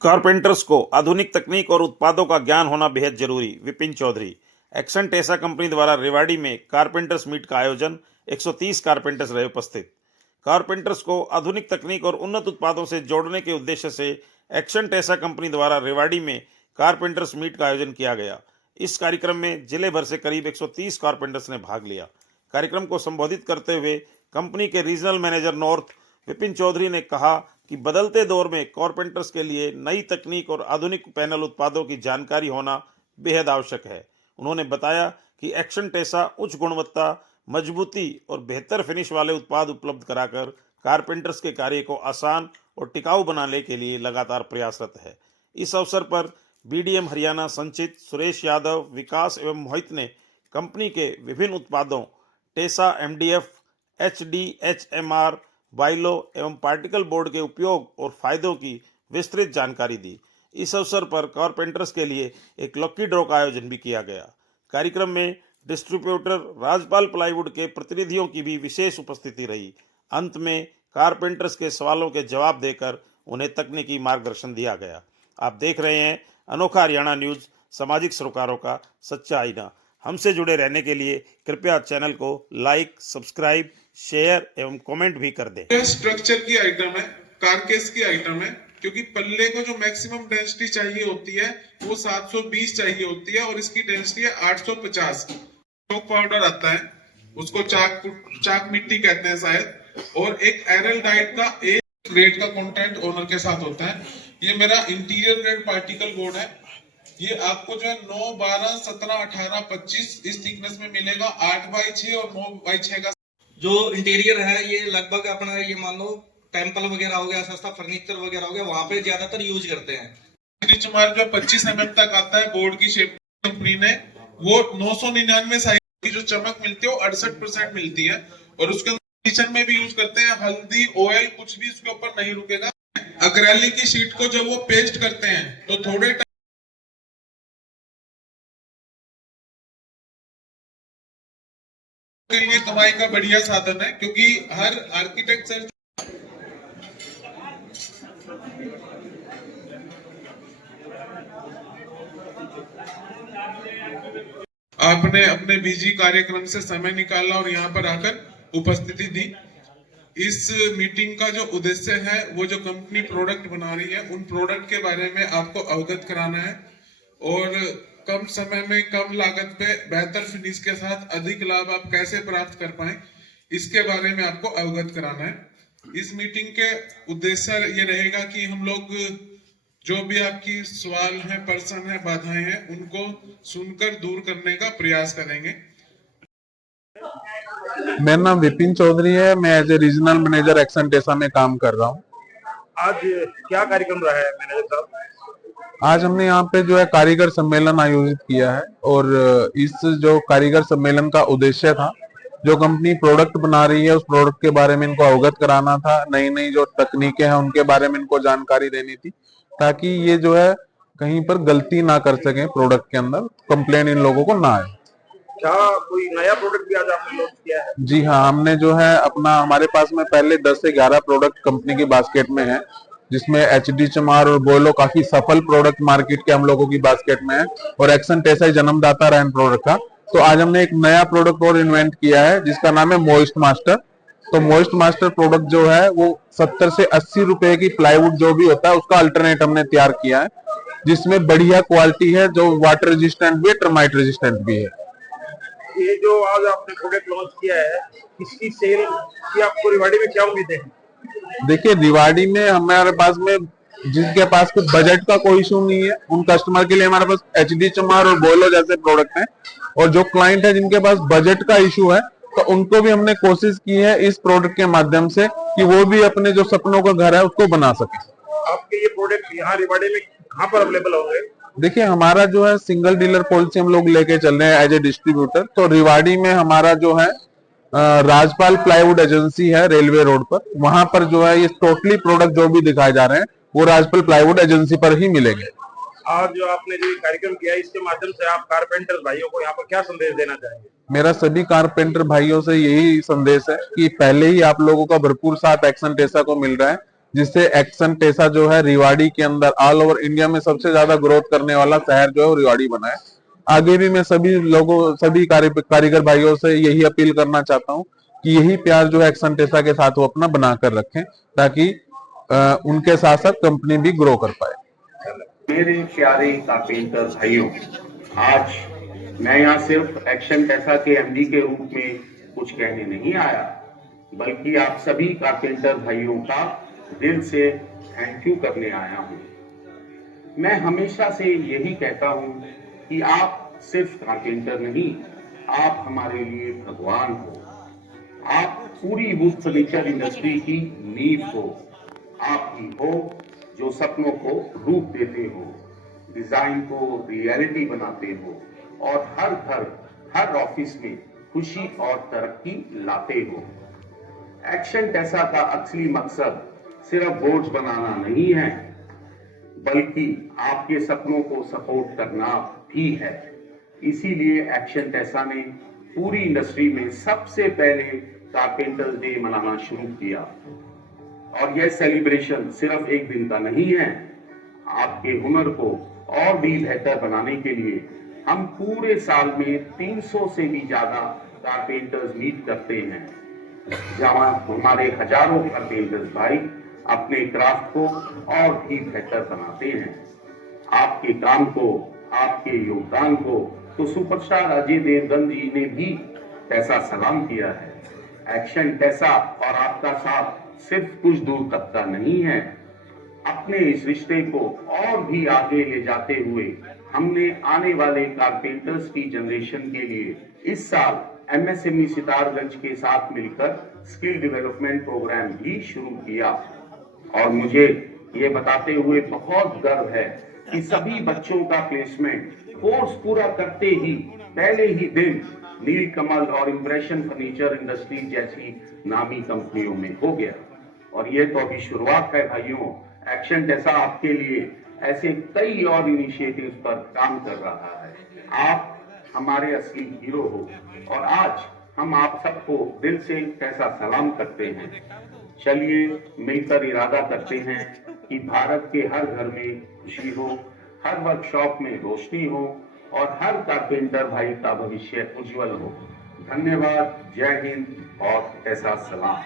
Carpenters को आधुनिक तकनीक और उत्पादों का ज्ञान होना बेहद जरूरी। विपिन चौधरी। एक्सन टेसा कंपनी द्वारा रेवाड़ी में कारपेंटर्स मीट का आयोजन। 130 कारपेंटर्स रहे उपस्थित। कारपेंटर्स को आधुनिक तकनीक और उन्नत उत्पादों से जोड़ने के उद्देश्य से एक्सन टेसा कंपनी द्वारा रेवाड़ी में कारपेंटर्स मीट का आयोजन किया गया। इस कार्यक्रम में जिले भर से करीब 130 कारपेंटर्स ने भाग लिया। कार्यक्रम को संबोधित करते हुए कंपनी के regional manager north Vipin Chaudhary ने कहा कि बदलते दौर में कारपेंटर्स के लिए नई तकनीक और आधुनिक पैनल उत्पादों की जानकारी होना बेहद आवश्यक है। उन्होंने बताया कि एक्सन टेसा उच्च गुणवत्ता, मजबूती और बेहतर फिनिश वाले उत्पाद उपलब्ध कराकर कारपेंटर्स के कार्य को आसान और टिकाऊ बनाने के लिए लगातार प्रयासरत है। इस अवसर पर बीडीएम हरियाणा संचित सुरेश यादव, विकास एवं मोहित ने कंपनी के विभिन्न उत्पादों टेसा एमडीएफ, एचडीएचएमआर, बाइलो एवं पार्टिकल बोर्ड के उपयोग और फायदों की विस्तृत जानकारी दी। इस अवसर पर कारपेंटर्स के लिए एक लकी ड्रॉ का आयोजन भी किया गया। कार्यक्रम में डिस्ट्रीब्यूटर राजपाल प्लाईवुड के प्रतिनिधियों की भी विशेष उपस्थिति रही। अंत में कारपेंटर्स के सवालों के जवाब देकर उन्हें तकनीकी मार्गदर्शन दिया गया। आप देख रहे हैं अनोखा हरियाणा न्यूज, सामाजिक सरोकारों का सच्चा आईना। हमसे जुड़े रहने के लिए कृपया चैनल को लाइक, सब्सक्राइब, शेयर एवं कमेंट भी कर दें। स्ट्रक्चर की आइटम है, कारकेस की आइटम है, क्योंकि पल्ले को जो मैक्सिमम डेंसिटी चाहिए होती है वो 720 चाहिए होती है और इसकी डेंसिटी है 850। चौक पाउडर आता है, उसको चाक मिट्टी कहते हैं शायद, और एक एरल डाइट का एक ग्रेड का कंटेंट ओनर के साथ होता है। ये मेरा इंटीरियर ग्रेड पार्टिकल बोर्ड है। ये आपको जो है 9, 12, 17, 18, 25 इस थिकनेस में मिलेगा। 8x6 और 9x6 का जो इंटीरियर है ये लगभग अपना ये मान लो टेम्पल वगैरह हो गया, सस्ता फर्नीचर वगैरह हो गया, वहां पे ज्यादातर यूज करते हैं। रिचमार्क जो 25 mm तक आता है बोर्ड की शेप कंपनी ने, वो 999 साइज की जो चमक मिलती है वो 68% मिलती है। और उसके किचन में भी यूज करते हैं। हल्दी, ऑयल कुछ भी उसके ऊपर नहीं रुकेगा। अक्रेलिक की शीट को जब वो पेस्ट करते हैं तो थोड़े के लिए कमाई का बढ़िया साधन है, क्योंकि हर आर्किटेक्चर आपने अपने बिजी कार्यक्रम से समय निकाला और यहाँ पर आकर उपस्थिति दी। इस मीटिंग का जो उद्देश्य है वो जो कंपनी प्रोडक्ट बना रही है उन प्रोडक्ट के बारे में आपको अवगत कराना है और कम समय में कम लागत पे बेहतर फिनिश के साथ अधिक लाभ आप कैसे प्राप्त कर पाए इसके बारे में आपको अवगत कराना है। इस मीटिंग के उद्देश्य ये रहेगा कि हम लोग जो भी आपकी सवाल है, प्रश्न है, बाधाएं हैं, उनको सुनकर दूर करने का प्रयास करेंगे। मेरा नाम विपिन चौधरी है। मैं एज ए रीजनल मैनेजर एक्सन टेसा में काम कर रहा हूँ। आज क्या कार्यक्रम रहा है मैनेजर साहब? आज हमने यहाँ पे जो है कारीगर सम्मेलन आयोजित किया है और इस जो कारीगर सम्मेलन का उद्देश्य था, जो कंपनी प्रोडक्ट बना रही है उस प्रोडक्ट के बारे में इनको अवगत कराना था। नई नई जो तकनीकें हैं उनके बारे में इनको जानकारी देनी थी, ताकि ये जो है कहीं पर गलती ना कर सके, प्रोडक्ट के अंदर कंप्लेन इन लोगों को ना आए। क्या कोई नया प्रोडक्ट भी आज आपने लॉन्च किया है? जी हाँ, हमने जो है हमारे पास में पहले 10 से 11 प्रोडक्ट कंपनी की बास्केट में है, जिसमें एचडीएचएमआर और बोलो काफी सफल प्रोडक्ट मार्केट के हम लोगों की बास्केट में है और एक्सन टेसा ही जन्मदाता रहा इन प्रोडक्ट का। तो आज हमने एक नया प्रोडक्ट और इन्वेंट किया है जिसका नाम है मॉइस्ट मास्टर। तो मॉइस्ट मास्टर प्रोडक्ट जो है वो 70 से 80 रुपए की प्लाईवुड जो भी होता है उसका अल्टरनेट हमने तैयार किया है, जिसमें बढ़िया क्वालिटी है, जो वाटर रेजिस्टेंट भी है, टर्माइट रेजिस्टेंट भी है। ये जो आज आपने प्रोडक्ट लॉन्च किया है, इसकी सेल की आपको रिवाड़ी में क्या उम्मीद है? देखिए, रिवाड़ी में हमारे पास में जिनके पास कुछ बजट का कोई इशू नहीं है उन कस्टमर के लिए हमारे पास एचडीएचएमआर और बोलो जैसे प्रोडक्ट हैं, और जो क्लाइंट है जिनके पास बजट का इशू है तो उनको भी हमने कोशिश की है इस प्रोडक्ट के माध्यम से कि वो भी अपने जो सपनों का घर है उसको बना सके। आपके ये प्रोडक्ट यहाँ रिवाड़ी में कहाँ पर अवेलेबल होंगे? देखिए, हमारा जो है सिंगल डीलर पॉलिसी हम लोग लेके चल रहे हैं एज ए डिस्ट्रीब्यूटर। तो रिवाड़ी में हमारा जो है राजपाल प्लाईवुड एजेंसी है रेलवे रोड पर, वहां पर जो है ये टोटली प्रोडक्ट जो भी दिखाए जा रहे हैं वो राजपाल प्लाईवुड एजेंसी पर ही मिलेंगे। आज जो आपने जो कार्यक्रम किया इसके माध्यम से आप कारपेंटर भाइयों को यहाँ पर क्या संदेश देना चाहेंगे? मेरा सभी कारपेंटर भाइयों से यही संदेश है कि पहले ही आप लोगों का भरपूर साथ एक्सन टेसा को मिल रहा है, जिससे एक्सन टेसा जो है रिवाड़ी के अंदर ऑल ओवर इंडिया में सबसे ज्यादा ग्रोथ करने वाला शहर जो है वो रिवाड़ी बना है। आगे भी मैं सभी लोगों सभी कारीगर भाइयों से यही अपील करना चाहता हूँ कि यही प्यार जो है एक्सन टेसा के साथ वो अपना बनाकर रखें, ताकि उनके साथ साथ कंपनी भी ग्रो कर पाए। मेरे प्यारे कारपेंटर भाइयों, आज मैं यहाँ सिर्फ एक्शन टेसा के एमडी के रूप में कुछ कहने नहीं आया, बल्कि आप सभी कारपेंटर भाइयों का दिल से थैंक यू करने आया हूँ। मैं हमेशा से यही कहता हूँ कि आप सिर्फ कारपेंटर नहीं, आप हमारे लिए भगवान हो। आप पूरी वुड फर्नीचर इंडस्ट्री की नींव हो। आप ही हो जो सपनों को रूप देते हो, डिजाइन को रियलिटी बनाते हो और हर घर हर ऑफिस में खुशी और तरक्की लाते हो। एक्शन टेसा का असली मकसद सिर्फ बोर्ड्स बनाना नहीं है, बल्कि आपके सपनों को सपोर्ट करना भी है। इसीलिए एक्शन टेसा ने पूरी इंडस्ट्री में सबसे पहले कारपेंटर्स डे मनाना शुरू किया। और यह सेलिब्रेशन सिर्फ एक दिन का नहीं है। आपके हुनर को और भी बेहतर बनाने के लिए हम पूरे साल में 300 से भी ज्यादा कारपेंटर्स मीट करते हैं, जहां हमारे हजारों कारपेंटर्स भाई अपने क्राफ्ट को और भी बेहतर बनाते हैं। आपके काम को, आपके योगदान को तो सुपरस्टार अजय देवगन जी ने भी पैसा सलाम किया है। एक्शन टेसा और आपका साथ सिर्फ कुछ दूर तक का नहीं है। अपने इस रिश्ते को और भी आगे ले जाते हुए हमने आने वाले कारपेंटर्स की जनरेशन के लिए इस साल एमएसएमई सितारगंज के साथ मिलकर स्किल डेवलपमेंट प्रोग्राम भी शुरू किया। और मुझे ये बताते हुए बहुत गर्व है कि सभी बच्चों का प्लेसमेंट कोर्स पूरा करते ही पहले ही दिन नीलकमल और इम्प्रेशन फर्नीचर इंडस्ट्री जैसी नामी कंपनियों में हो गया। और ये तो अभी शुरुआत है भाइयों। एक्शन टेसा आपके लिए ऐसे कई और इनिशिएटिव्स पर काम कर रहा है। आप हमारे असली हीरो हो और आज हम आप सबको दिल से कैसा सलाम करते हैं। चलिए मिलकर इरादा करते हैं कि भारत के हर घर में खुशी हो, हर वर्कशॉप में रोशनी हो और हर कारपेंटर भाई का भविष्य उज्जवल हो। धन्यवाद, जय हिंद और ऐसा सलाम।